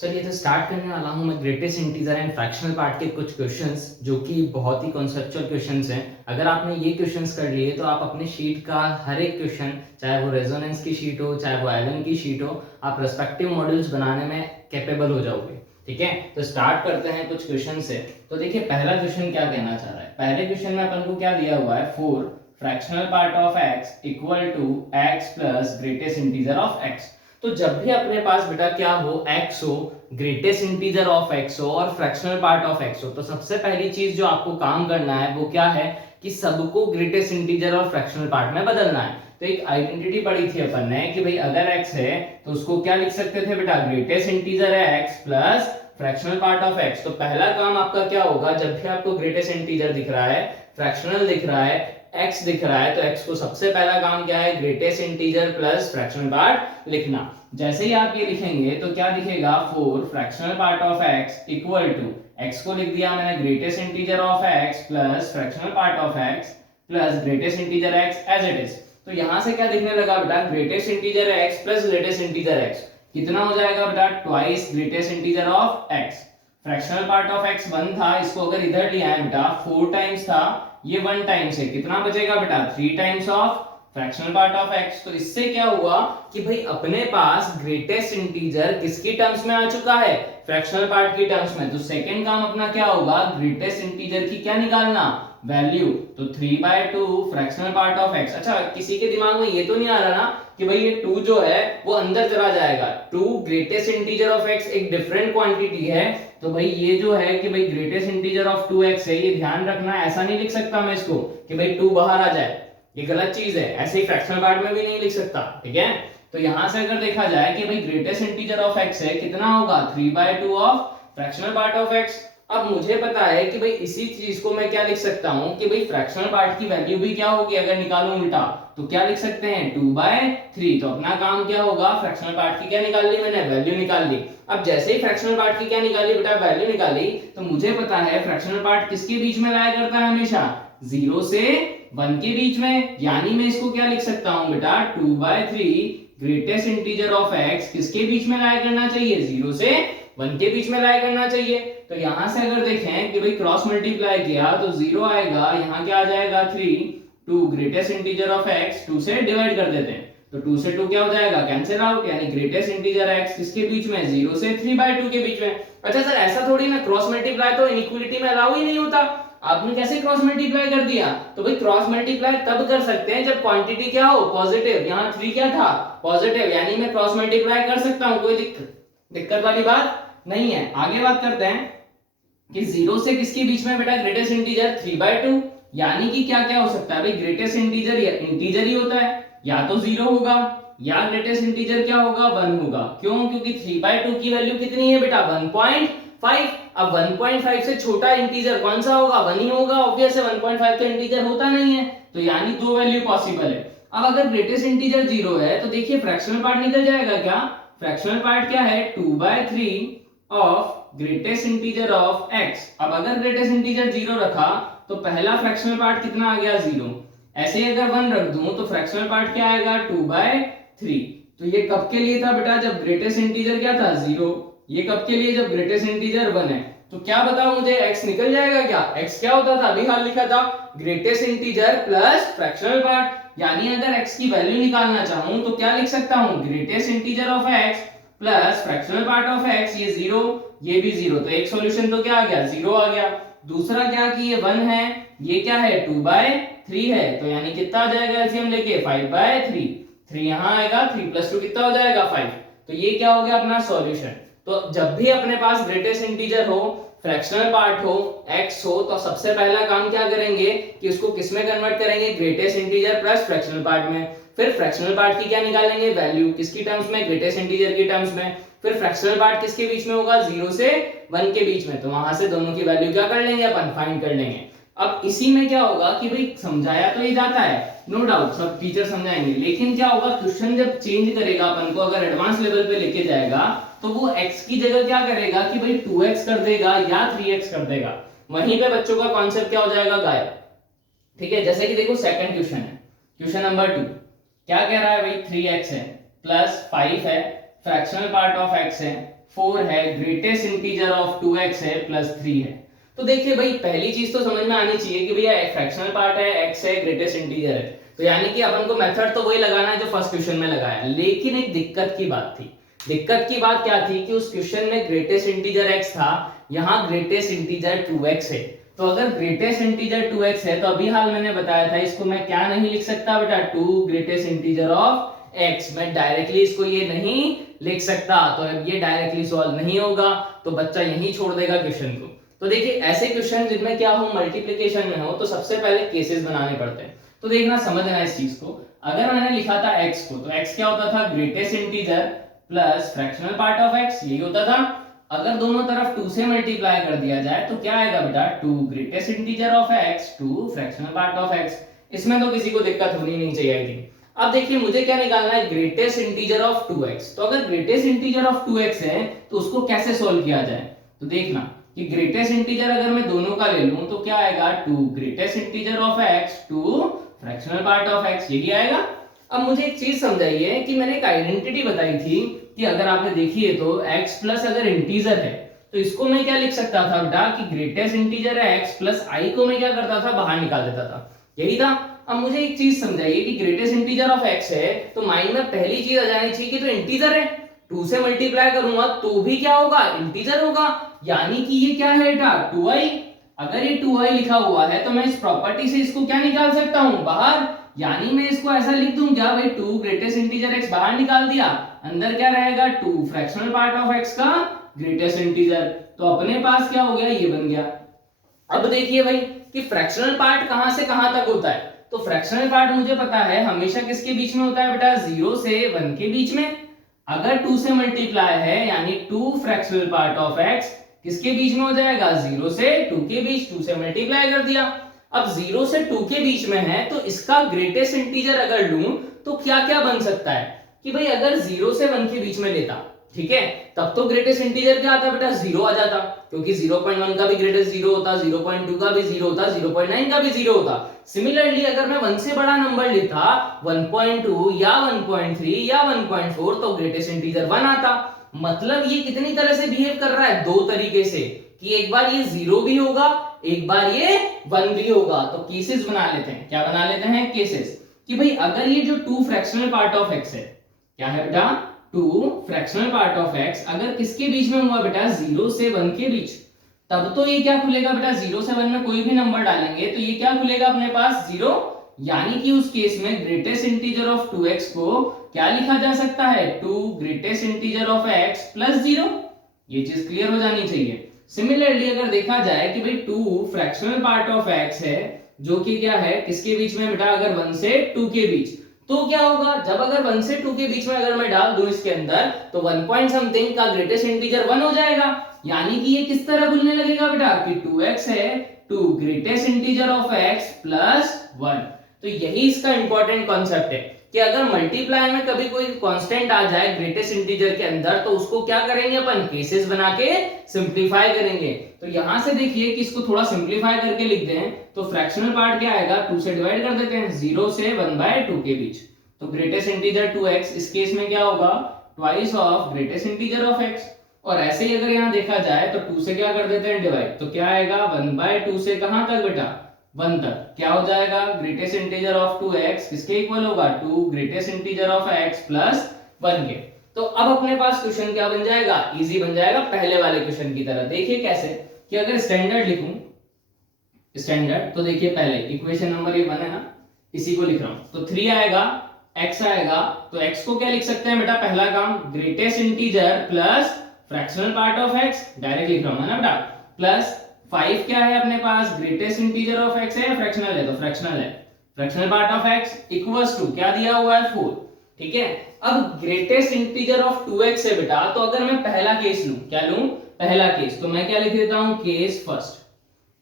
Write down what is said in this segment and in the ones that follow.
चलिए तो स्टार्ट करने वाला हूँ मैं greatest integer and fractional part के कुछ क्वेश्चंस जो कि बहुत ही कॉन्सेप्चुअल क्वेश्चंस हैं। अगर आपने ये क्वेश्चंस कर लिए तो आप अपने शीट का हर एक क्वेश्चन, चाहे वो रेजोनेंस की शीट हो चाहे वो एलन की शीट हो, आप रेस्पेक्टिव मॉड्यूल्स बनाने में कैपेबल हो जाओगे। ठीक है, तो स्टार्ट करते हैं कुछ क्वेश्चन से। तो देखिए पहला क्वेश्चन क्या कहना चाह रहा है। पहले क्वेश्चन में अपन को क्या दिया हुआ है, 4 fractional part of x equal to x plus greatest integer of x. तो जब भी अपने पास बेटा क्या हो, x हो, ग्रेटेस्ट इंटीजर ऑफ x हो और फ्रैक्शनल पार्ट ऑफ x हो, तो सबसे पहली चीज जो आपको काम करना है वो क्या है कि सबको ग्रेटेस्ट इंटीजर और फ्रैक्शनल पार्ट में बदलना है। तो एक आइडेंटिटी पढ़ी थी अपन ने कि भाई अगर x है तो उसको क्या लिख सकते थे बेटा, ग्रेटेस्ट इंटीजर है x plus fractional part of x। तो पहला काम आपका क्या होगा, जब भी आपको ग्रेटेस्ट इंटीजर दिख रहा है, फ्रैक्शनल दिख रहा है, x दिख रहा है, तो x को सबसे पहला काम क्या है, greatest integer plus fractional part लिखना। जैसे ही आप ये लिखेंगे तो क्या दिखेगा, 4 fractional part of x equal to, x को लिख दिया मैंने greatest integer of x plus fractional part of x plus greatest integer x as it is. तो यहां से क्या दिखने लगा बेटा, greatest integer x plus greatest integer x कितना हो जाएगा बेटा, twice greatest integer of x। Fractional part of x 1 था, इसको अगर इधर लिया है बेटा 4 टाइम्स था, ये 1 टाइम्स है, कितना बचेगा बेटा, 3 times of fractional part of x। तो इससे क्या हुआ कि भाई अपने पास ग्रेटेस्ट इंटीजर किसकी टर्म्स में आ चुका है, फ्रैक्शनल पार्ट की टर्म्स में। तो सेकंड काम अपना क्या होगा, ग्रेटेस्ट इंटीजर की क्या निकालना, वैल्यू। तो 3/2 फ्रैक्शनल पार्ट ऑफ x। अच्छा किसी के दिमाग में ये तो नहीं आ रहा ना कि भाई ये 2 जो है वो अंदर चला जाएगा, 2 ग्रेटेस्ट इंटीजर ऑफ x एक डिफरेंट क्वांटिटी है। तो भाई ये जो है कि भाई ग्रेटेस्ट इंटीजर ऑफ 2x है, ये ध्यान रखना, ऐसा नहीं लिख सकता मैं इसको कि भाई 2 बाहर आ जाए, ये गलत चीज है। ऐसे ही फ्रैक्शनल पार्ट में भी नहीं लिख सकता। ठीक है, तो यहां से अगर देखा जाए कि भाई ग्रेटेस्ट इंटीजर ऑफ x है, कितना होगा, 3/2 of fractional part of x। अब मुझे पता है कि भाई इसी चीज को मैं क्या लिख सकता हूं कि भाई फ्रैक्शनल पार्ट की वैल्यू भी क्या होगी, अगर निकालूं उल्टा तो क्या लिख सकते हैं, 2/3। तो अपना काम क्या होगा, फ्रैक्शनल पार्ट की क्या निकाल ली मैंने, वैल्यू निकाल ली। अब जैसे ही फ्रैक्शनल पार्ट की क्या निकाली बेटा, वैल्यू निकाली, तो मुझे पता है फ्रैक्शनल पार्ट किसके बीच में लाया करता है, हमेशा 0 से 1 के बीच में। यानी मैं इसको क्या लिख सकता हूं बेटा, 2/3 ग्रेटेस्ट इंटीजर ऑफ x किसके बीच में लाया करना चाहिए, 0 से 1 के बीच में लाया करना चाहिए। तो यहां से अगर देखें कि भाई क्रॉस मल्टीप्लाई किया तो 0 आएगा, यहां क्या आ जाएगा 3, 2 ग्रेटेस्ट इंटीजर ऑफ x 2 से डिवाइड कर देते हैं, तो 2 से 2 क्या हो जाएगा, कैंसिल आउट। यानी ग्रेटेस्ट इंटीजर x किसके बीच में, 0 से 3/2 के बीच में। अच्छा सर ऐसा थोड़ी ना, क्रॉस मल्टीप्लाई तो इनइक्वालिटी में अलाउ ही नहीं होता, आपने कैसे क्रॉस मल्टीप्लाई कर दिया। तो भाई क्रॉस मल्टीप्लाई तब कर सकते हैं जब क्वांटिटी क्या हो, पॉजिटिव। यहाँ 3 क्या था, पॉजिटिव, यानी मैं क्रॉस मल्टीप्लाई कर सकता हूं, कोई दिक्कत वाली बात नहीं है। आगे बात करते हैं कि 0 से किसके बीच में बेटा, ग्रेटेस्ट इंटीजर 3/2। यानी कि क्या क्या हो सकता है भाई, ग्रेटेस्ट इंटीजर या इंटीजर ही होता है, या तो 0 होगा या ग्रेटेस्ट इंटीजर क्या होगा, 1 होगा। क्यों, क्योंकि 3/2 की वैल्यू कितनी है बेटा, 1.5। अब 1.5 से छोटा इंटीजर कौन सा होगा, 1 ही होगा, ऑब्वियस है, 1.5 तो इंटीजर होता नहीं है। तो यानी 2 वैल्यू पॉसिबल है। अब अगर ग्रेटेस्ट इंटीजर 0 है तो देखिए फ्रैक्शनल पार्ट निकल जाएगा क्या, फ्रैक्शनल पार्ट क्या है, 2/3 of greatest integer of x। अब अगर ग्रेटेस्ट इंटीजर 0 रखा तो पहला फ्रैक्शनल पार्ट कितना आ गया, 0। ऐसे ही अगर 1 रख दूं तो फ्रैक्शनल पार्ट क्या आएगा, 2/3। तो ये कब के लिए था बेटा, जब ग्रेटेस्ट इंटीजर क्या था, 0। ये कब के लिए, जब ग्रेटेस्ट इंटीजर 1 है। तो क्या बताओ मुझे, x निकल जाएगा क्या, x क्या होता था, अभी हाल लिखा था, greatest integer plus fractional part. यानी अगर x की वैल्यू निकालना चाहूं तो क्या लिख सकता हूं, greatest integer of x plus fractional part of x, ये 0 ये भी 0। तो एक सॉल्यूशन तो क्या आ गया, 0 आ गया। दूसरा क्या कि ये 1 है, ये क्या है, 2/3 है, तो यानी कितना आ जाएगा एलसीएम लेके, 5/3। 3 यहां आएगा, 3 + 2 कितना हो जाएगा, 5। तो ये क्या हो गया अपना सॉल्यूशन। तो जब भी अपने पास ग्रेटेस्ट इंटीजर हो, फ्रैक्शनल पार्ट हो, x हो, तो सबसे पहला काम क्या करेंगे कि उसको किस में कन्वर्ट करेंगे, greatest integer plus fractional part में। फिर फ्रैक्शनल पार्ट की क्या निकालेंगे, वैल्यू, किसकी टर्म्स में, ग्रेटेस्ट इंटीजर की टर्म्स में। फिर फ्रैक्शनल पार्ट किसके बीच में होगा, 0 से 1 के बीच में, तो वहां से दोनों की वैल्यू क्या कर लेंगे अपन, फाइंड कर लेंगे। अब इसी में क्या होगा कि भाई समझाया तो ये जाता है, नो डाउट सब टीचर समझाएंगे, लेकिन क्या होगा, क्वेश्चन जब चेंज करेगा अपन को, अगर एडवांस लेवल पे लेके जाएगा तो वो x की जगह क्या करेगा कि भाई 2x कर देगा या 3x कर देगा। वहीं पे बच्चों का कॉन्सेप्ट क्या हो जाएगा, गायब। ठीक है, जैसे कि देखो सेकंड क्वेश्चन है, क्वेश्चन नंबर 2 क्या कह रहा है भाई, 3x है प्लस 5 है फ्रैक्शनल पार्ट ऑफ x है, 4 है, ग्रेटेस्ट इंटीजर ऑफ 2x है, प्लस 3 है। तो देखिए भाई पहली चीज तो समझ में आनी चाहिए कि भैया फ्रैक्शनल पार्ट है, x है, ग्रेटेस्ट इंटीजर है, तो यानी कि अपन को मेथड तो वही लगाना है जो फर्स्ट क्वेश्चन में लगाया। लेकिन एक दिक्कत की बात थी। दिक्कत की बात क्या थी कि उस क्वेश्चन में ग्रेटेस्ट इंटीजर x था, यहाँ ग्रेटेस्ट इंटीजर 2x है। तो अगर ग्रेटेस्ट इंटीजर 2x है तो अभी हाल मैंने बताया था इसको मैं क्या नहीं लिख सकता बेटा, 2 ग्रेटेस्ट इंटीजर ऑफ x। मैं डायरेक्टली इसको ये नहीं लिख सकता, तो अब ये डायरेक्टली सॉल्व नहीं होगा, तो बच्चा यहीं छोड़ देगा क्वेश्चन को। तो देखिए ऐसे क्वेश्चन जिनमें क्या हो, मल्टीप्लिकेशन में हो, तो सबसे पहले केसेस बनाने पड़ते हैं। तो देखना, समझना इस चीज को। अगर मैंने लिखा था x को, तो x क्या होता था, greatest integer plus fractional part of x, यही होता था। अगर दोनों तरफ 2 से मल्टीप्लाई कर दिया जाए तो क्या आएगा बेटा, 2 greatest integer of x, 2 fractional part of x। इसमें तो किसी को दिक्कत होनी नहीं चाहिए आई थिंक। अब देखिए मुझे क्या निकालना है, ग्रेटेस्ट इंटीजर ऑफ 2x। तो अगर ग्रेटेस्ट इंटीजर ऑफ 2x है तो उसको कैसे सोल्व किया जाए, तो देखना कि ग्रेटेस्ट इंटीजर अगर मैं दोनों का ले लूं तो क्या आएगा, 2 greatest integer of x, 2 fractional part of x, यही आएगा। अब मुझे एक चीज समझाइए कि मैंने एक आइडेंटिटी बताई थी कि अगर आपने देखी है तो x प्लस अगर इंटीजर है तो इसको मैं क्या लिख सकता था बेटा कि ग्रेटेस्ट इंटीजर है x प्लस i को मैं क्या करता था, बाहर निकाल देता था, यही था। अब मुझे एक चीज समझाइए कि ग्रेटेस्ट इंटीजर ऑफ x है तो माइंड में पहली चीज आ जानी चाहिए कि तो इंटीजर है, 2 से मल्टीप्लाई करूंगा तो भी क्या होगा, इंटीजर होगा, यानी कि ये क्या है बेटा, 2i। अगर ये 2i लिखा हुआ है तो मैं इस प्रॉपर्टी से इसको क्या निकाल सकता हूं, बाहर। यानी मैं इसको ऐसा लिख दूं क्या भाई, 2 ग्रेटेस्ट इंटीजर x बाहर निकाल दिया, अंदर क्या रहेगा, 2 फ्रैक्शनल पार्ट ऑफ x का ग्रेटेस्ट इंटीजर। तो अपने पास क्या हो गया, ये बन गया। अब देखिए भाई कि फ्रैक्शनल पार्ट कहां से कहां तक होता है, तो फ्रैक्शनल पार्ट मुझे पता है हमेशा किसके बीच में होता है बेटा, 0 से 1 के बीच में। अगर 2 से मल्टीप्लाई है यानी 2 फ्रैक्शनल पार्ट ऑफ x किसके बीच में हो जाएगा, 0 से 2 के बीच, 2 से मल्टीप्लाई कर दिया। अब 0 से 2 के बीच में है तो इसका ग्रेटेस्ट इंटीजर अगर लूं तो क्या क्या बन सकता है कि भाई अगर 0 से 1 के बीच में लेता, ठीक है, तब तो ग्रेटेस्ट इंटीजर क्या आता बेटा, 0 आ जाता, क्योंकि 0.1 का भी ग्रेटेस्ट 0 होता, 0.2 का भी 0 होता, 0.9 का भी 0 होता। सिमिलरली अगर मैं 1 से बड़ा नंबर लेता, 1.2 या 1.3 या 1.4, तो ग्रेटेस्ट इंटीजर 1 आता। मतलब ये कितनी तरह से बिहेव कर रहा है, 2 तरीके से, कि एक बार ये 0 भी होगा, एक बार ये 1 भी होगा। तो केसेस बना लेते हैं, क्या बना लेते हैं, केसेस, कि भाई अगर ये जो 2 फ्रैक्शनल पार्ट ऑफ x है, क्या है बेटा, 2 फ्रैक्शनल पार्ट ऑफ x अगर किसके बीच में हुआ बेटा, 0 से 1 के बीच, तब तो ये क्या खुलेगा बेटा, 0 से 1 में कोई भी नंबर डालेंगे तो ये क्या खुलेगा अपने पास, 0। यानी कि उस केस में ग्रेटेस्ट इंटीजर ऑफ 2x को क्या लिखा जा सकता है, 2 greatest integer of x plus 0। ये चीज क्लियर हो जानी चाहिए। सिमिलरली अगर देखा जाए कि भाई 2 फ्रैक्शनल पार्ट ऑफ x है जो कि क्या है, किसके बीच में बेटा, अगर 1 से 2 के बीच, तो क्या होगा, जब अगर 1 से 2 के बीच में अगर मैं डाल दूं इसके अंदर तो 1 पॉइंट समथिंग का ग्रेटेस्ट इंटीजर 1 हो जाएगा। यानी कि ये किस तरह खुलने लगेगा बेटा कि 2x है, 2 greatest integer of x plus 1। तो यही इसका इंपॉर्टेंट कॉन्सेप्ट है कि अगर मल्टीप्लाई में कभी कोई कांस्टेंट आ जाए ग्रेटेस्ट इंटीजर के अंदर तो उसको क्या करेंगे अपन, केसेस बना के सिंपलीफाई करेंगे। तो यहां से देखिए कि इसको थोड़ा सिंपलीफाई करके लिख दें तो फ्रैक्शनल पार्ट क्या आएगा, 2 से डिवाइड कर देते हैं, 0 से 1/2 के बीच, तो ग्रेटेस्ट इंटीजर 2x, इस केस में क्या होगा, twice of greatest integer of x। और ऐसे ही अगर यहाँ देखा जाए तो 2 से क्या कर देते हैं डिवाइड, तो क्या आएगा 1/2 से कहां तक बेटा, 1 तक, क्या हो जाएगा, ग्रेटेस्ट इंटीजर ऑफ 2x किसके इक्वल होगा, 2 greatest integer of x plus 1 के। तो अब अपने पास क्वेश्चन क्या बन जाएगा, इजी बन जाएगा पहले वाले क्वेश्चन की तरह। देखिए कैसे, कि अगर स्टैंडर्ड लिखूं, स्टैंडर्ड, तो देखिए पहले इक्वेशन नंबर ये 1 है ना, इसी को लिख रहा हूं, तो 3 आएगा, x आएगा, तो x को क्या लिख सकते हैं बेटा, पहला काम greatest integer plus fractional part of x, direct लिख रहा हूं ना बेटा, प्लस 5 क्या है अपने पास, ग्रेटेस्ट इंटीजर ऑफ x है, फ्रैक्शनल है, तो फ्रैक्शनल है, fractional part of x equals to क्या दिया हुआ है, 4, ठीक है। अब ग्रेटेस्ट इंटीजर ऑफ 2x है बेटा, तो अगर मैं पहला केस लूं, क्या लूं, पहला केस, तो मैं क्या लिख देता हूं, केस फर्स्ट।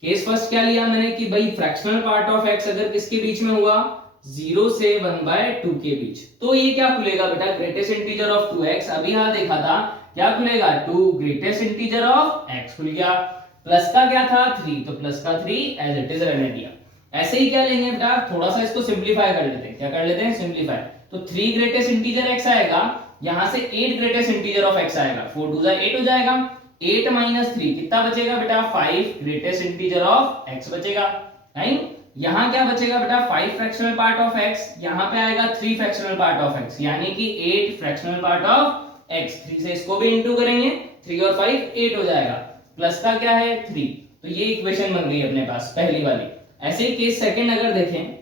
केस फर्स्ट क्या लिया मैंने कि भाई फ्रैक्शनल पार्ट ऑफ x अगर किसके बीच में हुआ, 0 से 1/2 के बीच, तो ये क्या खुलेगा बेटा, ग्रेटेस्ट इंटीजर ऑफ 2x। अभी यहां देखा था क्या खुलेगा, 2 ग्रेटेस्ट इंटीजर ऑफ x खुल गया, प्लस का क्या था 3, तो प्लस का 3 एज इट इज रहने दिया। ऐसे ही क्या लेंगे बेटा, थोड़ा सा इसको सिंपलीफाई कर लेते हैं, क्या कर लेते हैं, सिंपलीफाई। तो 3 ग्रेटेस्ट इंटीजर x आएगा, यहाँ से 8 ग्रेटेस्ट इंटीजर ऑफ x आएगा, 4 2 8 हो जाएगा, 8 माइनस 3 कितना बचेगा बेटा, 5 ग्रेटेस्ट इंटीजर ऑफ x बचेगा, राइट। यहाँ क्या बचेगा बेटा, 5 फ्रैक्शनल पार्ट ऑफ x, यहाँ पे आएगा 3 फ्रैक्शनल पार्ट ऑफ x, यानी कि 8 फ्रैक्शनल पार्ट ऑफ x। 3 से इसको भी इंटू करेंगे, 3 और 5 8 हो जाएगा, प्लस का क्या है 3, तो ये इक्वेशन बन गई अपने पास पहली वाली। ऐसे ही केस सेकंड अगर देखें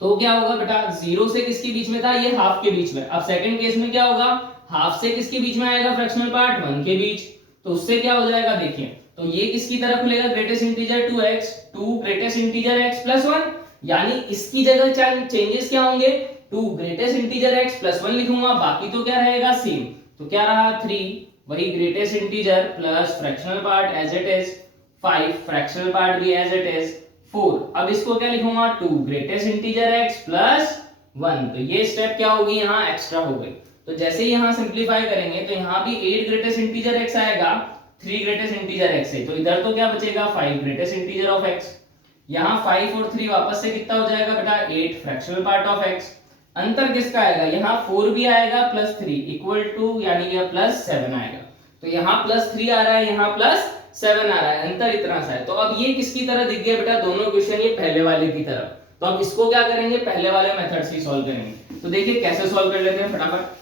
तो क्या होगा बेटा, 0 से किसके बीच में था, ये हाफ के बीच में। अब सेकंड केस में क्या होगा, हाफ से किसके बीच में आएगा फ्रैक्शनल पार्ट, 1 के बीच, तो उससे क्या हो जाएगा देखिए, तो ये किसकी तरफ खुलेगा, greatest integer 2x, 2 greatest integer x plus 1, यानी इसकी जगह चेंजेस क्या होंगे, 2 ग्रेटेस्ट इंटीजर x प्लस 1 लिखूंगा, बाकी तो क्या रहेगा सेम, तो क्या रहा 3 वही greatest integer plus fractional part as it is, 5 fractional part भी एज इट इज, 4, अब इसको क्या लिखूंगा, 2 ग्रेटेस्ट इंटीजर x प्लस 1, तो ये स्टेप क्या होगी यहाँ एक्स्ट्रा हो गई। तो जैसे ही यहाँ सिंप्लीफाई करेंगे तो यहाँ भी 8 ग्रेटेस्ट इंटीजर x आएगा 3 ग्रेटेस्ट इंटीजर x है, तो इधर तो क्या बचेगा 5 ग्रेटेस्ट इंटीजर ऑफ x, यहाँ 5 और 3 वापस से कितना हो जाएगा बेटा 8 फ्रैक्शनल पार्ट ऑफ x, अंतर किसका आएगा, यहाँ 4 भी आएगा प्लस 3 इक्वल टू यानी कि प्लस 7 आएगा, तो यहाँ प्लस 3 आ रहा है, यहाँ प्लस 7 आ रहा है, अंतर इतना सा है। तो अब ये किसकी तरह दिख गया बेटा, दोनों क्वेश्चन ये पहले वाले की तरफ, तो अब इसको क्या करेंगे, पहले वाले मेथड से सॉल्व करेंगे। तो देखिए कैसे सॉल्व कर लेते हैं फटाफट,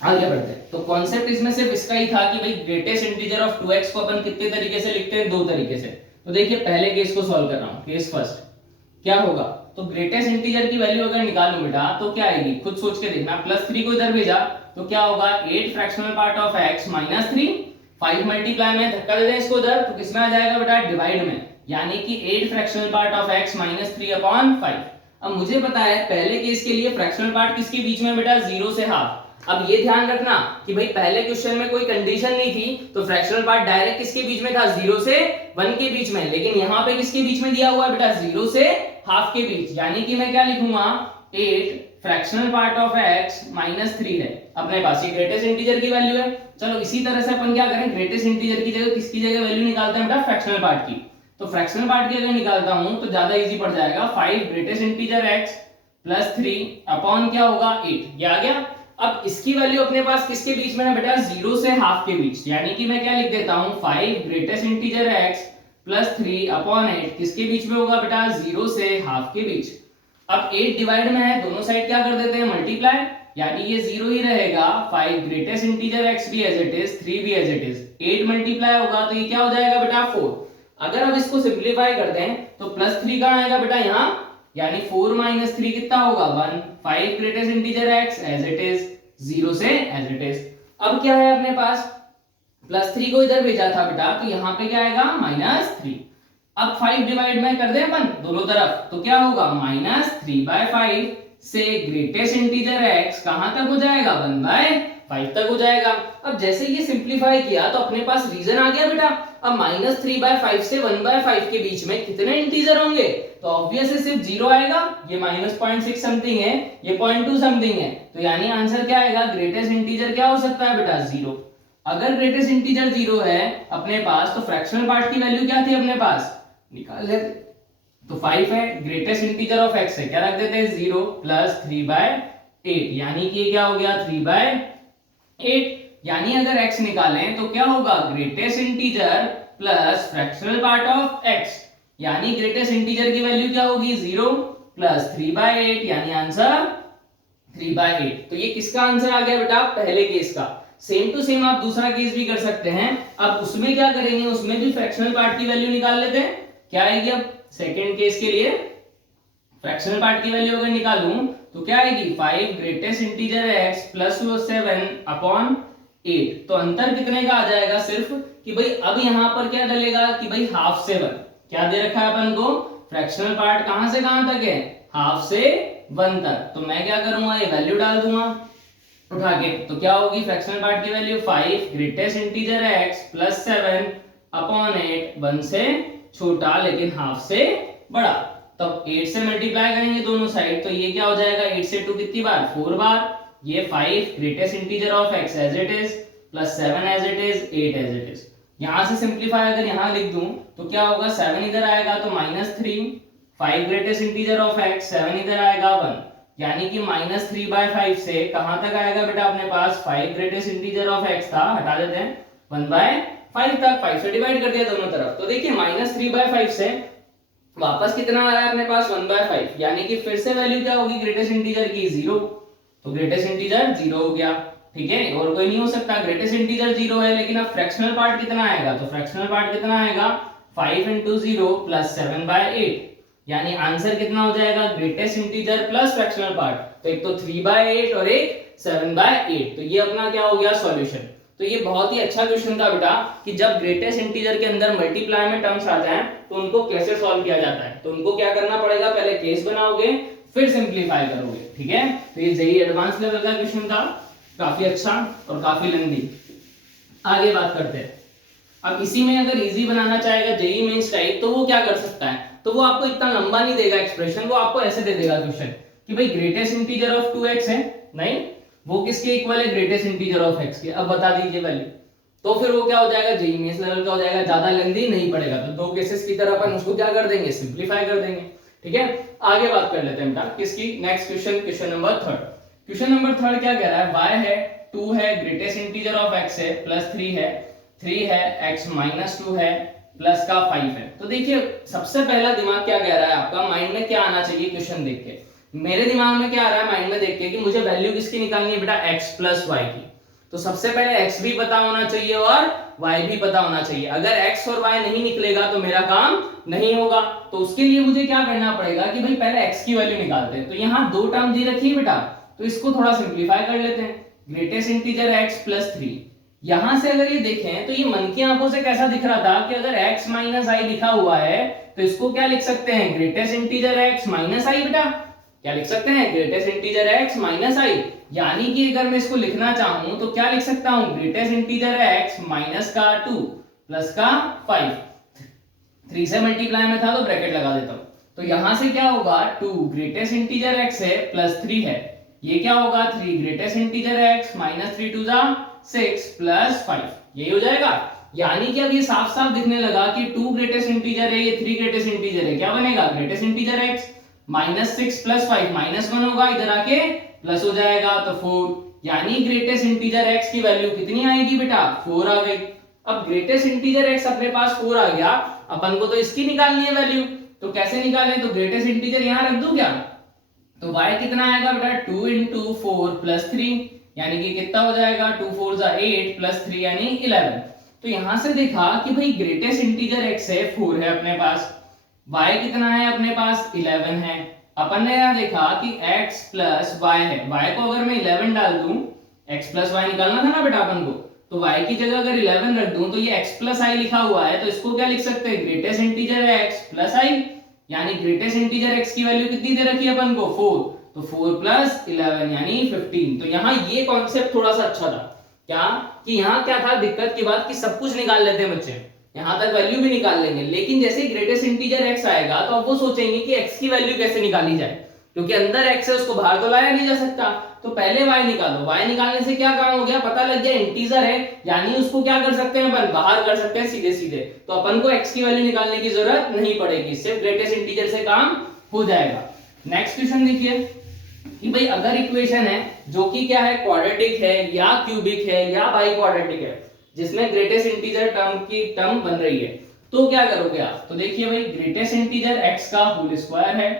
आगे बढ़ते हैं। तो कॉन्सेप्ट इसमें सिर्फ इसका ही था कि भाई ग्रेटेस्ट इंटीजर ऑफ 2x को अपन कितने तरीके से लिखते हैं, दो तरीके से। तो देखिए पहले केस को सॉल्व कर रहा हूं, केस फर्स्ट क्या होगा, तो ग्रेटेस्ट इंटीजर की वैल्यू अगर निकालूं बेटा तो क्या आएगी, खुद सोच के देखना, प्लस 3 को इधर भेजा तो क्या होगा 8 fractional part of x minus 3, 5 multiply में धक्का दे दें इसको उधर तो किसमें आ जाएगा बेटा, डिवाइड में, यानी कि 8 fractional part of x minus 3 upon 5। अब मुझे पता है पहले केस के लिए फ्रैक्शनल पार्ट किसके बीच में बेटा, 0 से हाफ। अब ये ध्यान रखना कि भाई पहले क्वेश्चन में कोई कंडीशन नहीं थी, तो फ्रैक्शनल पार्ट डायरेक्ट किसके बीच में था, 0 से 1 के बीच में, लेकिन यहाँ पे किसके बीच में दिया हुआ है बेटा, 0 से हाफ के बीच, यानी कि मैं क्या लिखूंगा 8 fractional part of x minus 3 है अपने पास, ये ग्रेटेस्ट इंटीजर की वैल्यू है। चलो इसी तरह से अपन क्या करें, ग्रेटेस्ट इंटीजर की जगह किसकी जगह वैल्यू निकालते हैं बेटा, फ्रैक्शनल पार्ट की। तो फ्रैक्शनल पार्ट की अगर निकालता हूं तो ज्यादा इजी पड़ जाएगा, 5 greatest integer x plus 3 upon क्या होगा 8, ये आ गया। अब इसकी वैल्यू अपने पास किसके बीच में है बेटा, 0 से हाफ के बीच, यानी कि मैं क्या लिख देता हूं 5 greatest integer x plus 3 upon 8 किसके बीच में होगा बेटा, 0 से हाफ के बीच। अब 8 डिवाइड में है, दोनों साइड क्या कर देते हैं मल्टीप्लाई, यानी ये 0 ही रहेगा, 5 ग्रेटेस्ट इंटीजर x भी एज इट इज, 3 भी एज इट इज, 8 मल्टीप्लाई होगा तो ये क्या हो जाएगा बेटा 4। अगर अब इसको सिंप्लीफाई कर दें तो प्लस 3 कहां आएगा बेटा, यहाँ, यानी 4 माइनस 3 कितना होगा 1, 5 greatest integer x as it is, 0 से एज इट इज। अब क्या है अपने पास, प्लस 3 को इधर भेजा था बेटा तो यहाँ पे क्या आएगा माइनस 3। अब 5 डिवाइड में कर दें अपन दोनों तरफ तो क्या होगा माइनस 3/5 से ग्रेटेस्ट इंटीजर x कहां तक हो जाएगा, 1/5 तक हो जाएगा। अब जैसे ये सिंप्लीफाई किया तो अपने पास रीजन आ गया बेटा। अब माइनस 3/5 से 1/5 के बीच में कितने इंटीजर होंगे, तो ऑब्वियसली सिर्फ 0 आएगा, ये माइनस 0.6 समथिंग है, ये 0.2 समथिंग है, तो यानी आंसर क्या आएगा, ग्रेटेस्ट इंटीजर क्या हो सकता है बेटा 0। अगर ग्रेटेस्ट इंटीजर 0 है अपने पास तो फ्रैक्शनल पार्ट की वैल्यू क्या थी अपने पास, निकाल ले, तो 5 है, ग्रेटेस्ट इंटीजर ऑफ x है, क्या रख देते हैं 0 प्लस 3/8, यानी कि ये क्या हो गया 3/8, यानी अगर x निकालें तो क्या होगा greatest integer plus fractional part of x, यानी ग्रेटेस्ट इंटीजर की वैल्यू क्या होगी 0 प्लस 3/8, यानी आंसर 3/8। तो ये किसका आंसर आ गया बेटा, पहले केस का। सेम टू सेम आप दूसरा केस भी कर सकते हैं। अब उसमें क्या करेंगे, उसमें भी फ्रैक्शनल पार्ट की वैल्यू निकाल लेते हैं। क्या आएगी अब सेकेंड केस के लिए, फ्रैक्शनल पार्ट की वैल्यू अगर निकालूं तो क्या आएगी 5 greatest integer x plus 7 upon 8, तो अंतर कितने का आ जाएगा सिर्फ कि भाई अब यहां पर क्या डलेगा कि भाई हाफ से 1, क्या दे रखा है अपन को, फ्रैक्शनल पार्ट कहां से कहां तक है, हाफ से 1 तक, तो मैं क्या करूंगा ये वैल्यू डाल दूंगा उठा के, तो क्या होगी फ्रैक्शनल पार्ट की value 5 greatest integer x plus 7 upon 8, 1 से छोटा लेकिन हाफ से बड़ा, तब 8 से मल्टीप्लाई करेंगे दोनों साइड तो ये क्या हो जाएगा 8 से 2 कितनी बार 4 बार, ये 5 greatest integer of x as it is plus 7 as it is 8 as it is. यहां से सिंप्लीफाई अगर यहां लिख दूं तो क्या होगा 7 इधर आएगा तो -3, 5 ग्रेटेस्ट इंटीजर ऑफ x 7 इधर आएगा 1, यानी कि -3/5 से कहां तक आएगा बेटा अपने पास, 5 ग्रेटेस्ट इंटीजर ऑफ x था, हटा देते हैं, 1/5 तक, 5 से डिवाइड कर दिया दोनों तरफ। तो देखिए -3/5 से वापस कितना आ रहा है अपने पास, 1/5, यानी कि फिर से वैल्यू क्या होगी ग्रेटेस्ट इंटीजर की, 0। तो ग्रेटेस्ट इंटीजर 0 हो गया, ठीक है, और कोई नहीं हो सकता, ग्रेटेस्ट इंटीजर 0 है, लेकिन अब फ्रैक्शनल पार्ट कितना आएगा, तो फ्रैक्शनल पार्ट कितना आएगा, 5 × 0 + 7/8, यानी आंसर कितना हो जाएगा, greatest integer plus fractional part, तो एक तो 3/8 और एक 7/8, तो ये अपना क्या हो गया, सॉल्यूशन। तो ये बहुत ही अच्छा क्वेश्चन था बेटा कि जब ग्रेटेस्ट इंटीजर के अंदर मल्टीप्लाई में टर्म्स आ जाएं तो उनको कैसे सॉल्व किया जाता है। तो उनको क्या करना पड़ेगा, पहले केस बनाओगे फिर सिंपलीफाई करोगे, ठीक है। तो ये जेईई एडवांस लेवल का क्वेश्चन था, काफी अच्छा और काफी लेंथी। आगे बात करते हैं। अब इसी में अगर इजी बनाना चाहेगा जेईई मेंस टाइप तो वो क्या कर सकता है, तो वो आपको इतना लंबा नहीं देगा एक्सप्रेशन, वो आपको ऐसे दे देगा क्वेश्चन कि भाई ग्रेटेस्ट इंटीजर ऑफ 2x है, नहीं वो किसके इक्वल है, ग्रेटेस्ट इंटीजर ऑफ x के, अब बता दीजिए वैल्यू। तो फिर वो क्या हो जाएगा, जेईई मेंस लेवल का हो जाएगा, ज्यादा लेंथी नहीं पड़ेगा। तो दो केसेस की तरह अपन उसको क्या कर देंगे, सिंपलीफाई कर देंगे, ठीक है। आगे बात कर लेते हैं बेटा किसकी, next question, question number 3। Question number 3 क्या कह रहा है, y है 2 है, ग्रेटेस्ट इंटीजर ऑफ x है, +3 है, 3 है, x -2 है, प्लस का 5 है। तो देखिए सबसे पहला दिमाग क्या कह रहा है आपका, माइंड में क्या आना चाहिए क्वेश्चन देख के, मेरे दिमाग में क्या आ रहा है माइंड में देख के कि मुझे वैल्यू किसकी निकालनी है बेटा, x + y की। तो सबसे पहले x भी पता होना चाहिए और y भी पता होना चाहिए। अगर x और y नहीं निकलेगा तो मेरा काम नहीं होगा। तो उसके लिए मुझे क्या करना पड़ेगा कि भाई पहले x की वैल्यू निकालते हैं। तो यहाँ दो टर्म दी रखी है बेटा, तो इसको थोड़ा सिंप्लीफाई कर लेते हैं। ग्रेटेस्ट इंटीजर x + 3, यहां से अगर ये देखें तो ये मन की आंखों से कैसा दिख रहा था कि अगर x - i लिखा हुआ है तो इसको क्या लिख सकते हैं, ग्रेटेस्ट इंटीजर x - i बेटा, क्या लिख सकते हैं, ग्रेटेस्ट इंटीजर x - i। यानी कि अगर मैं इसको लिखना चाहूं तो क्या लिख सकता हूं, ग्रेटेस्ट इंटीजर x -2 प्लस का 5, 3 से मल्टीप्लाई में था तो ब्रैकेट लगा देता हूं। तो यहां से क्या होगा, 2 ग्रेटेस्ट इंटीजर x है +3 है, ये क्या होगा 3 ग्रेटेस्ट इंटीजर x -3 2 6 + 5, यही हो जाएगा। यानी कि अब ये साफ साफ दिखने लगा कि 2 ग्रेटेस्ट इंटीजर है, ये 3 ग्रेटेस्ट इंटीजर है, क्या बनेगा, ग्रेटेस्ट इंटीजर x -6 + 5 -1 होगा, इधर आके प्लस हो जाएगा तो 4, यानी ग्रेटेस्ट इंटीजर x की वैल्यू कितनी आएगी बेटा, 4 आ गई। अब ग्रेटेस्ट इंटीजर x अपने पास 4 आ गया, अपन को तो इसकी निकालनी है वैल्यू, तो कैसे निकालें, तो ग्रेटेस्ट इंटीजर यहां रख दूं क्या, तो y कितना आएगा बेटा, 2 × 4 + 3, यानी कि कितना हो जाएगा, 2 4 8 + 3 यानी 11। तो यहां से देखा कि भाई ग्रेटेस्ट इंटीजर x है 4 है अपने पास, y कितना है अपने पास 11 है। अपन ने यहां देखा कि x + y है, y को अगर मैं 11 डाल दूं, x + y निकालना था ना बेटा अपन को, तो y की जगह अगर 11 रख दूं तो ये x + i लिखा हुआ है, तो इसको क्या लिख सकते हैं, ग्रेटेस्ट इंटीजर है x + i, यानी ग्रेटेस्ट इंटीजर x की वैल्यू कितनी दे रखी है अपन को, 4, तो 4 + 11 यानी 15। तो यहाँ ये कॉन्सेप्ट थोड़ा सा अच्छा था, क्या कि यहाँ क्या था दिक्कत की बात कि सब कुछ निकाल लेते हैं बच्चे, यहाँ तक वैल्यू भी निकाल लेंगे, लेकिन जैसे ही ग्रेटेस्ट इंटीजर x आएगा तो अब वो सोचेंगे कि x की वैल्यू कैसे निकाली जाए, क्योंकि अंदर x है उसको बाहर तो लाया नहीं जा सकता। तो पहले y निकालो, y निकालने से क्या काम हो गया, पता लग गया इंटीजर है, यानी उसको क्या कर सकते हैं अपन, बाहर कर सकते हैं सीधे सीधे, तो अपन को x की वैल्यू निकालने की जरूरत नहीं पड़ेगी, सिर्फ ग्रेटेस्ट इंटीजर से काम हो जाएगा। नेक्स्ट क्वेश्चन देखिए कि भाई अगर इक्वेशन है जो कि क्या है, क्वाड्रेटिक है या क्यूबिक है या बाई क्वाड्रेटिक है, जिसमें ग्रेटेस्ट इंटीजर टर्म की टर्म बन रही है, तो क्या करोगे आप, तो देखिए भाई ग्रेटेस्ट इंटीजर x का होल स्क्वायर है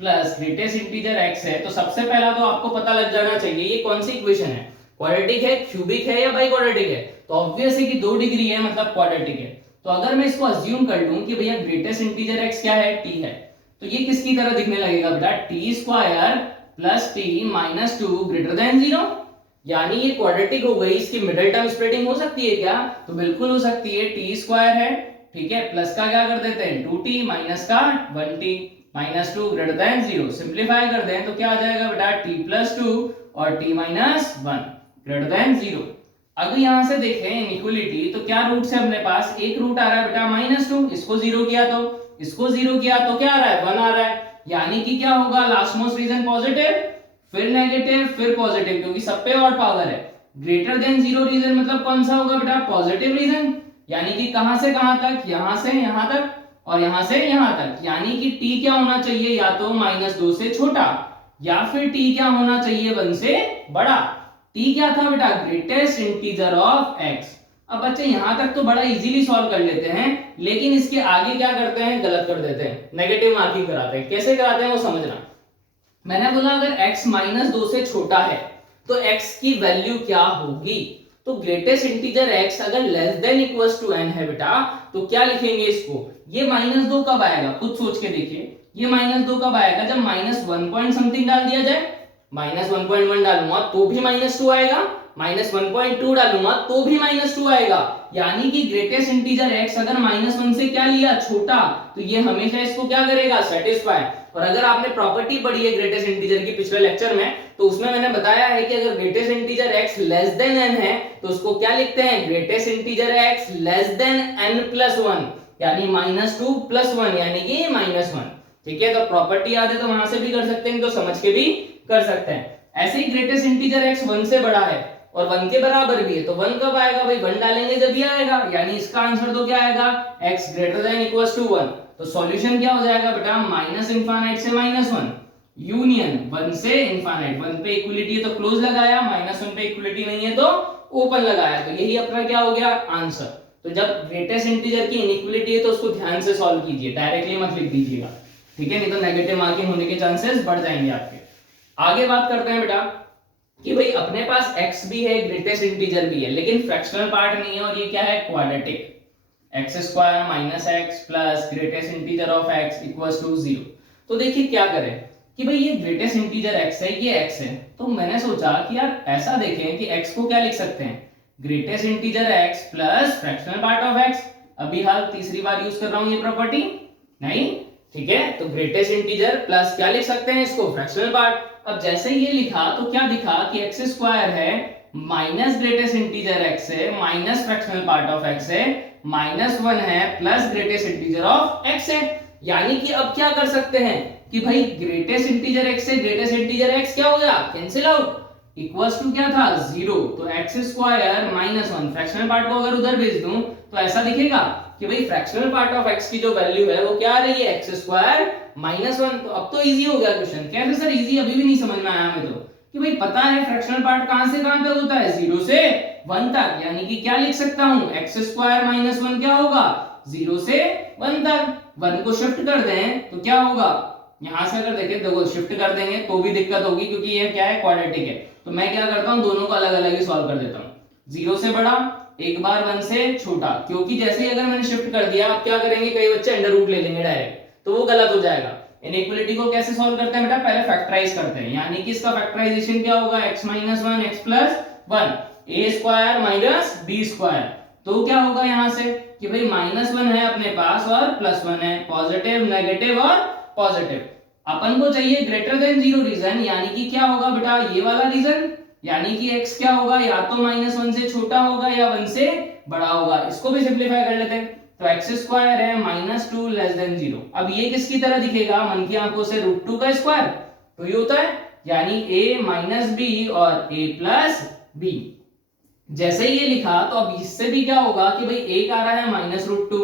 प्लस ग्रेटेस्ट इंटीजर x है, तो सबसे पहला तो आपको पता लग जाना चाहिए ये कौन सी इक्वेशन है, क्वाड्रेटिक है, क्यूबिक है या बाई क्वाड्रेटिक है, तो ऑब्वियस है कि 2 डिग्री है मतलब क्वाड्रेटिक है। तो अगर मैं इसको अज्यूम कर लूं कि भैया ग्रेटेस्ट इंटीजर x क्या है, t है, तो ये किसकी तरह दिखने लगेगा बेटा, t² + t - 2 > 0, यानी ये क्वाड्रेटिक हो गई, इसकी मिडिल टर्म स्प्लिटिंग हो सकती है क्या, तो बिल्कुल हो सकती है, t² है, ठीक है, प्लस का क्या कर देते हैं 2t माइनस का 1t -2 > 0, सिंप्लीफाई कर दें तो क्या आ जाएगा बेटा t + 2 और t - 1 > 0। अगर यहां से देखें इनइक्वालिटी तो क्या रूट्स है अपने पास, एक रूट आ रहा है बेटा -2, इसको 0 किया तो इसको 0 किया तो क्या आ रहा है 1 आ रहा है, यानी कि क्या होगा, लास्ट मोस्ट रीजन पॉजिटिव, फिर नेगेटिव, फिर पॉजिटिव, क्योंकि सब पे और पावर है। ग्रेटर देन 0 रीजन मतलब कौन सा होगा बेटा, पॉजिटिव रीजन, यानी कि कहां से कहां तक, यहां से यहां तक और यहां से यहां तक, यानी कि t क्या होना चाहिए, या तो -2 से छोटा, या फिर t क्या होना चाहिए 1 से बड़ा। t क्या था बेटा, ग्रेटेस्ट इंटीजर ऑफ x। अब बच्चे यहां तक तो बड़ा इजीली सॉल्व कर लेते हैं, लेकिन इसके आगे क्या करते हैं, गलत कर देते हैं, नेगेटिव मार्किंग कराते हैं। कैसे कराते हैं वो समझना। मैंने बोला अगर x माइनस 2 से छोटा है तो x की वैल्यू क्या होगी। तो ग्रेटेस्ट इंटीजर x अगर less than equals to n है बेटा, तो क्या लिखेंगे इसको, ये माइनस 2 कब आएगा, खुद सोच के देखिए, ये माइनस 2 कब आएगा, जब माइनस 1 पॉइंट समथिंग डाल दिया जाए। माइनस 1.1 डालूंगा तो भी माइनस 2 आएगा, माइनस 1.2 डालूंगा तो भी माइनस 2 आएगा। यानी कि ग्रेटेस्ट इंटीजर x अगर माइनस 1 से क्या लिया, छोटा, तो ये हमेशा इसको क्या करेगा, सेटिस्फाई। और अगर आपने प्रॉपर्टी पढ़ी है ग्रेटेस्ट इंटीजर की पिछले लेक्चर में, तो उसमें मैंने बताया है कि अगर greatest integer x less than n है तो उसको क्या लिखते हैं, greatest integer x less than n plus 1, यानी माइनस 2 प्लस 1, यानी कि माइनस 1। ठीक है, तो प्रॉपर्टी याद है तो वहां से भी कर सकते हैं, तो समझ के भी कर सकते हैं। ऐसे ही ग्रेटेस्ट इंटीजर x 1 से बड़ा है और 1 के बराबर भी है, तो 1 कब आएगा भाई, 1 डालेंगे जब ये आएगा, यानी इसका आंसर तो क्या आएगा, x greater than equals to 1। तो सॉल्यूशन क्या हो जाएगा बेटा, माइनस इंफिनिट से माइनस 1 यूनियन 1 से इंफिनिट। 1 पे इक्वलिटी है तो क्लोज लगाया, माइनस 1 पे इक्वलिटी नहीं है तो ओपन लगाया, तो यही अपना क्या हो गया, आंसर। तो जब ग्रेटेस्ट इंटीजर की इनइक्वलिटी है तो उसको ध्यान से सॉल्व कीजिए, डायरेक्टली मत लिख दीजिएगा, ठीक है, नहीं तो नेगेटिव मार्किंग होने के चांसेस बढ़ जाएंगे आपके। आगे बात करते हैं बेटा कि भाई अपने पास x भी है, ग्रेटेस्ट इंटीजर भी है, लेकिन फ्रैक्शनल पार्ट नहीं है, और ये क्या है, quadratic. X square minus x plus greatest integer of x equals to 0। तो देखिए क्या करें कि भाई ये ग्रेटेस्ट इंटीजर x है, ये x है, तो मैंने सोचा कि यार ऐसा देखें कि x को क्या लिख सकते हैं, greatest integer x plus fractional part of x। अभी हाल तीसरी बार यूज कर रहा हूं ये प्रॉपर्टी, नहीं, ठीक है, तो ग्रेटेस्ट इंटीजर प्लस क्या लिख सकते हैं इसको, फ्रैक्शनल पार्ट। अब जैसे ये लिखा तो क्या दिखा कि एक्स स्क्वायर है माइनस ग्रेटेस्ट इंटीजर x है minus fractional part of x है माइनस 1 है plus greatest integer of x है। यानी कि अब क्या कर सकते हैं कि भाई ग्रेटेस्ट इंटीजर x से ग्रेटेस्ट इंटीजर x क्या हो गया, कैंसिल आउट, इक्वल्स टू क्या था, 0। तो x square minus 1, fractional part को अगर उधर भेज दूं तो ऐसा दिखेगा कि भाई फ्रैक्शनल पार्ट ऑफ x की जो वैल्यू है वो क्या आ रही है, एक्स स्क्वायर माइनस 1। तो अब तो इजी हो गया क्वेश्चन। कैसे सर इजी, अभी भी नहीं समझ में आया हमें तो, कि भाई पता है फ्रैक्शनल पार्ट कहां से कहां तक होता है, 0 से 1 तक, यानी कि क्या लिख सकता हूं, एक्स स्क्वायर माइनस 1 क्या होगा, 0 से 1 तक। 1 को शिफ्ट कर दें तो क्या होगा, यहां से अगर देखें देखो शिफ्ट कर देंगे तो भी दिक्कत होगी, क्योंकि ये क्या है, क्वाड्रेटिक है। तो मैं क्या करता हूं, दोनों को अलग अलग ही सॉल्व कर देता हूं, 0 से बड़ा एक बार 1 से छोटा, क्योंकि जैसे ही अगर मैंने शिफ्ट कर दिया, अब क्या करेंगे, कई बच्चे अंडर रूट ले लेंगे डायरेक्ट, तो वो गलत हो जाएगा। इनइक्वालिटी को कैसे सॉल्व करते हैं बेटा, पहले फैक्टराइज करते हैं, यानी कि इसका फैक्टराइजेशन क्या होगा, x - 1 x + 1 a square minus b square. तो क्या होगा यहां से कि भाई -1 है अपने पास और +1 है, पॉजिटिव नेगेटिव और पॉजिटिव। अपन को चाहिए ग्रेटर देन 0 रीजन, यानी कि क्या होगा बेटा, ये वाला रीजन, यानी कि x क्या होगा, या तो -1 से छोटा होगा या 1 से बड़ा होगा। इसको भी सिंपलीफाई कर लेते हैं, तो एक्स स्क्वायर है -2 लेस देन 0। अब ये किसकी तरह दिखेगा, मन की आंखों से √2 का स्क्वायर, तो ये होता है, यानी a माइनस बी और a प्लस बी। जैसे ही ये लिखा तो अब इससे भी क्या होगा कि भाई एक आ रहा है -√2,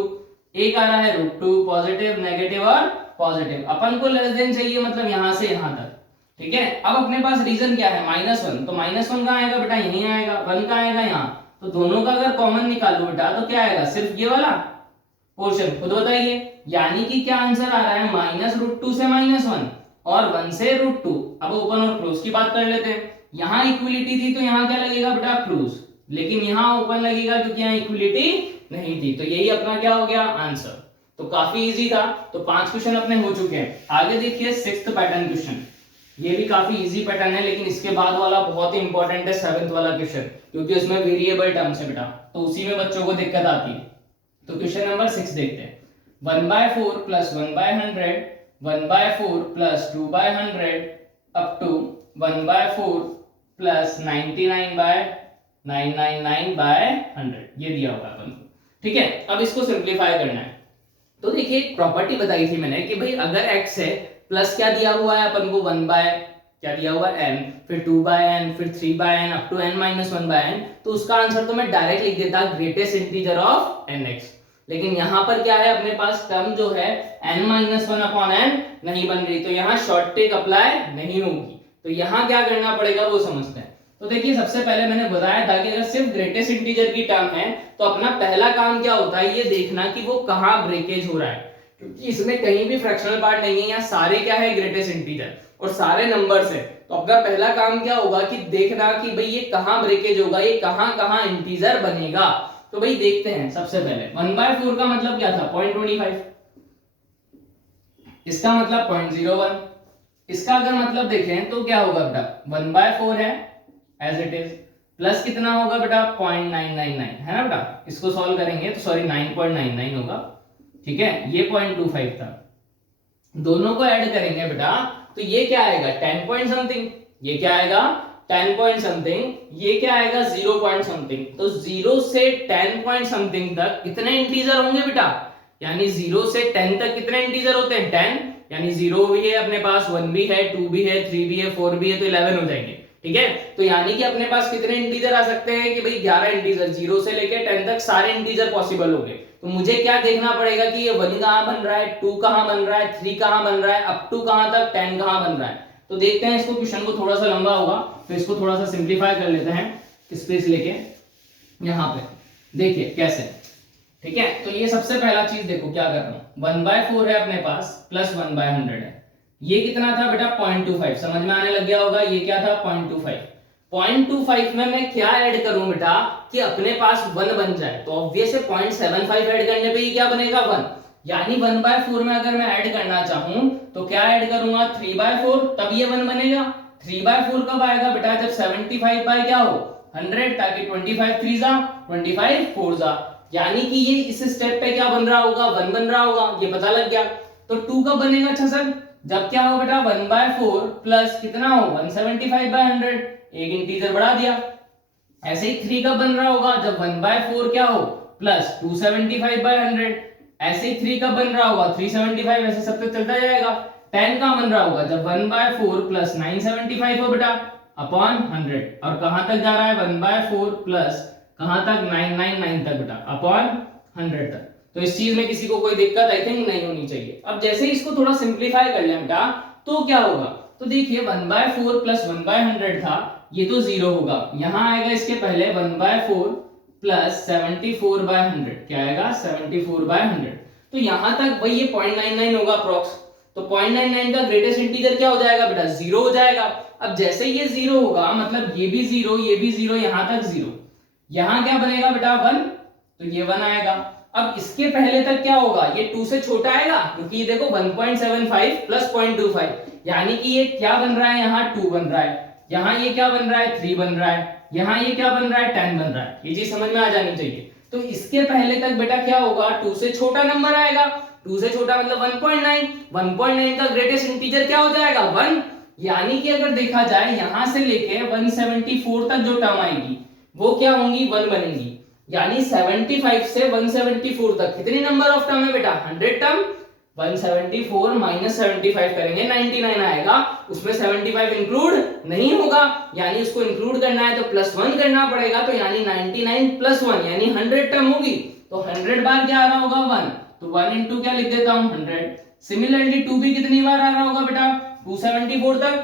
एक आ रहा है √2, पॉजिटिव नेगेटिव और पॉजिटिव। अपन को लेस देन चाहिए, मतलब यहां से यहां तक, ठीक है। अब अपने पास रीजन क्या है, -1, तो -1 कहां आएगा बेटा, यहीं आएगा, 1 कहां आएगा यहां, तो दोनों का अगर कॉमन निकालो बेटा तो क्या आएगा, सिर्फ ये वाला पोर्शन, खुद बताइए। यानी कि क्या आंसर आ रहा है, -√2 से -1 और 1 से √2। अब ओपन और क्लोज की बात कर लेते हैं। यहां इक्वलिटी थी तो यहां क्या लगेगा बेटा, क्लोज, लेकिन यहां ओपन लगेगा क्योंकि यहां इक्वलिटी नहीं थी। तो यही अपना क्या हो गया, आंसर। तो काफी इजी था। तो 5 क्वेश्चन अपने हो चुके हैं। आगे देखिए 6th पैटर्न क्वेश्चन, ये भी काफी इजी पैटर्न है, लेकिन इसके बाद वाला बहुत ही इंपॉर्टेंट है, 7th वाला क्वेश्चन, क्योंकि उसमें वेरिएबल टर्म्स है बेटा, तो उसी में बच्चों को दिक्कत आती है। तो क्वेश्चन नंबर 6 देखते हैं। 1/4 + 1/100 1/4 + 2/100 अप टू 1/4 + 99/999/100 ये दिया होगा अपन को, ठीक है। अब इसको सिंपलीफाई करना है। तो देखिए एक प्रॉपर्टी बताई थी मैंने कि भाई अगर x है प्लस क्या दिया हुआ है अपन को, 1 क्या दिया हुआ है, n, फिर 2/n, फिर 3/n up to n - 1/n, तो उसका आंसर तो मैं डायरेक्ट लिख देता ग्रेटेस्ट इंटीजर ऑफ nx। लेकिन यहाँ पर क्या है, अपने पास टर्म जो है n-1/n नहीं बन रही, तो यहाँ शॉर्ट टेक अप्लाई नहीं होगी। तो यहाँ क्या करना पड़ेगा वो समझते हैं। तो देखिए सबसे पहले मैंने बताया था कि अगर सिर्फ ग्रेटेस्ट इंटीजर की टर्म है तो अपना पहला काम क्या होता है, ये देखना कि वो कहाँ ब्रेकेज हो रहा है, क्योंकि इसमें कहीं भी फ्रैक्शनल पार्ट नहीं है, यहाँ सारे क्या है ग्रेटेस्ट इंटीजर और सारे नंबर्स है। तो अपना पहला काम क्या होगा कि देखना कि भाई ये कहाँ ब्रेकेज होगा, ये कहाँ कहाँ इंटीजर बनेगा। तो भाई देखते हैं सबसे पहले 1/4 का मतलब क्या था 0.25, इसका मतलब 0.01, इसका अगर मतलब देखें तो क्या होगा बेटा 1/4 है एज इट इज, प्लस कितना होगा बेटा 0.999 है ना बेटा, इसको सॉल्व करेंगे तो सॉरी 9.99 होगा, ठीक है, ये 0.25 था, दोनों को ऐड करेंगे बेटा तो ये क्या आएगा 10 पॉइंट समथिंग, ये क्या आएगा 10 पॉइंट समथिंग, ये क्या आएगा 0 पॉइंट समथिंग। तो 0 से 10 पॉइंट समथिंग तक कितने इंटीजर होंगे बेटा, यानी 0 से 10 तक कितने इंटीजर होते हैं 10, यानी 0 भी है अपने पास, 1 भी है, 2 भी है, 3 भी है, 4 भी है, तो 11 हो जाएंगे, ठीक है। तो यानी कि अपने पास कितने इंटीजर आ सकते हैं कि भाई 11 इंटीजर, 0 से लेके 10 तक सारे इंटीजर पॉसिबल हो गए। तो मुझे क्या देखना पड़ेगा कि ये 1 कहां बन रहा है, 2 कहां बन रहा है, 3 कहां बन रहा है, अप टू कहां तक 10 कहां बन रहा है। तो देखते हैं इसको, क्वेश्चन को थोड़ा सा लंबा होगा तो इसको थोड़ा सा सिंप्लीफाई कर लेते हैं, स्पेस लेके यहाँ पे देखिए कैसे, ठीक है। तो ये सबसे पहला चीज देखो क्या कर रहा हूं, 1/4 है अपने पास प्लस 1/100 है, ये कितना था बेटा 0.25, समझ में आने लग गया होगा, ये क्या था 0.25, 0.25 में मैं क्या ऐड करूं बेटा कि अपने पास 1 बन जाए, तो ऑब्वियस है 0.75 ऐड करने पे ही क्या बनेगा 1, यानी 1/4 में अगर मैं ऐड करना चाहूं तो क्या ऐड करूंगा 3/4, तब ये 1 बनेगा। 3/4 कब आएगा बेटा जब 75 बाय क्या हो 100, ताकि 25 3 जा 25 4 जा, यानी कि ये इस स्टेप पे क्या बन रहा होगा 1 बन रहा होगा, ये पता लग गया। तो 2 कब बनेगा, अच्छा सर जब क्या हो बेटा 1/4 प्लस कितना हो 175/100, एक इंटीजर बढ़ा दिया। ऐसे ही 3 कब बन रहा होगा जब 1/4 क्या हो प्लस 275/100, ऐसे ही 3 कब बन रहा होगा 375, ऐसे सब तक चलता जाएगा। 10 का बन रहा होगा जब 1/4 प्लस 975 हो बेटा अपॉन 100, और कहां तक जा रहा है 1/4 प्लस कहां तक 999 तक बेटा अपॉन 100 तक। तो इस चीज में किसी को कोई दिक्कत आई थिंक नहीं होनी चाहिए। अब जैसे ही इसको थोड़ा सिंप्लीफाई कर लें बेटा तो क्या होगा, तो देखिए 1/4 प्लस 1/100 था, ये तो 0 होगा, यहां आएगा इसके पहले 1/4 प्लस 74/100, क्या आएगा 74/100, तो यहां तक भाई ये 0.99 होगा अप्रोक्स, तो 0.99 का ग्रेटेस्ट इंटीजर क्या हो जाएगा बेटा 0 हो जाएगा। अब जैसे ये 0 होगा मतलब ये भी 0, ये भी 0, यहां तक 0, यहां क्या बनेगा बेटा 1, तो ये 1 आएगा। अब इसके पहले तक क्या होगा, ये 2 से छोटा आएगा, क्योंकि ये देखो 1.75 प्लस 0.25, यानी कि ये क्या बन रहा है यहाँ 2 बन रहा है, यहाँ ये क्या बन रहा है 3 बन रहा है, यहाँ ये क्या बन रहा है 10 बन रहा है, ये चीज समझ में आ जानी चाहिए। तो इसके पहले तक बेटा क्या होगा 2 से छोटा नंबर आएगा, 2 से छोटा मतलब 1.9, 1.9 का ग्रेटेस्ट इंटीजर क्या हो जाएगा 1, यानी कि अगर देखा जाए यहां से लेके 174 तक जो टर्म आएगी वो क्या होंगी 1 बनेंगी, यानी 75 से 174 तक कितनी नंबर ऑफ टर्म है बेटा 100 टर्म, 174 माइनस 75 करेंगे 99 आएगा, उसमें 75 इंक्लूड नहीं होगा, यानी उसको इंक्लूड करना है तो +1 करना पड़ेगा, तो यानी 99 + 1 यानी 100 टर्म होगी, तो 100 बार क्या आ रहा होगा 1, तो 1 इंटू क्या लिख देता हूं 100। सिमिलरली 2 भी कितनी बार आ रहा होगा बेटा 274 तक,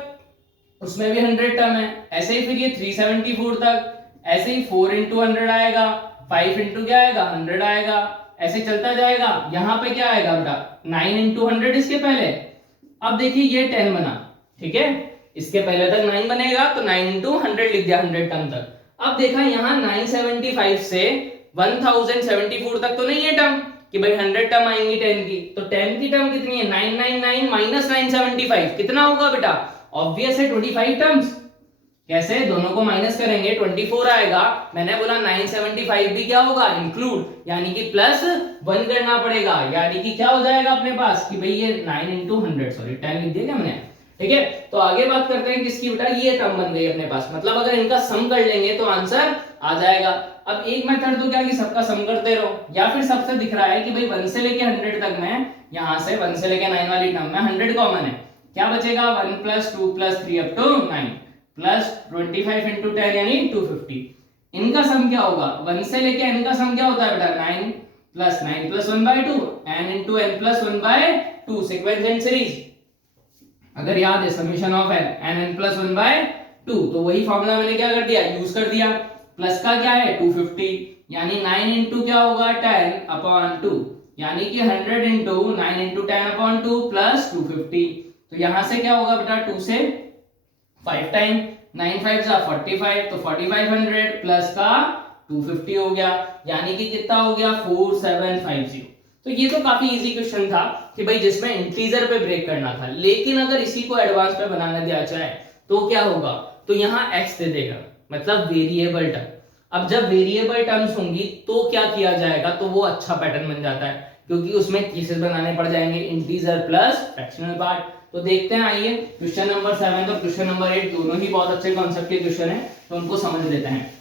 उसमें भी 100 टर्म है, ऐसे ही फिर ये 374 तक, ऐसे ही 4 इंटू 100 आएगा, 5 इंटू क्या आएगा 100 आएगा, ऐसे चलता जाएगा। यहां पे क्या आएगा बेटा 9 इंटू 100 इसके पहले, अब देखिए ये 10 बना, ठीक है, इसके पहले तक 9 बनेगा तो 9 इंटू 100 लिख दिया 100 टर्म तक। अब देखा यहाँ 975 से 1074 तक तो नहीं है टर्म कि भाई 100 टर्म आएंगी 10 की, तो 10 की टर्म कितनी है 999 माइनस 975 कितना होगा बेटा, ऑब्वियस है 25 टर्म्स, कैसे दोनों को माइनस करेंगे 24 आएगा, मैंने बोला 975 भी क्या होगा इंक्लूड, यानी कि +1 करना पड़ेगा, यानी कि क्या हो जाएगा अपने पास कि भाई ये 9 इंटू 100 सॉरी 10 लिख दिया क्या मैंने, ठीक है। तो आगे बात करते हैं किसकी बेटा, ये टर्म बन गई अपने पास, मतलब अगर इनका सम कर लेंगे तो आंसर आ जाएगा। अब एक मेथड तो क्या कि सबका सम करते रहो, या फिर सबसे दिख रहा है कि भाई 1 से लेके 100 तक में, यहां से 1 से लेके 9 वाली टर्म में 100 कॉमन है, क्या बचेगा 1 + 2 + 3 अप टू 9 प्लस 25 इंटू 10 यानी 250, इनका सम क्या होगा 1 से लेके n का सम क्या होता है बेटा 9 plus 9 plus 1/2 n into n plus 1/2 sequence and series. अगर याद है समेशन ऑफ n प्लस 1/2, तो वही फॉर्मूला मैंने क्या कर दिया, यूज कर दिया। प्लस का क्या है 250, यानी 9 इंटू क्या होगा 10/2, यानी कि 100 इंटू 9 इंटू 10/2 प्लस 250। तो यहां से क्या होगा बेटा 2 से 5 टाइम 9 5 जा 45, तो 4500 प्लस का 250 हो गया, यानी कि कितना हो गया 4750। तो ये तो काफी इजी क्वेश्चन था कि भाई जिसमें इंटीजर पे ब्रेक करना था, लेकिन अगर इसी को एडवांस पे बनाना दिया जाए तो क्या होगा, तो यहाँ x दे देगा, मतलब वेरिएबल टर्म। अब जब वेरिएबल टर्म्स होंगी तो क्या किया जाएगा, तो वो अच्छा पैटर्न बन जाता है, क्योंकि उसमें केसेस बनाने पड़ जाएंगे इंटीजर प्लस फ्रैक्शनल पार्ट। तो देखते हैं, आइए क्वेश्चन नंबर 7 और क्वेश्चन नंबर 8 दोनों ही बहुत अच्छे कॉन्सेप्ट के क्वेश्चन है, तो उनको समझ लेते हैं।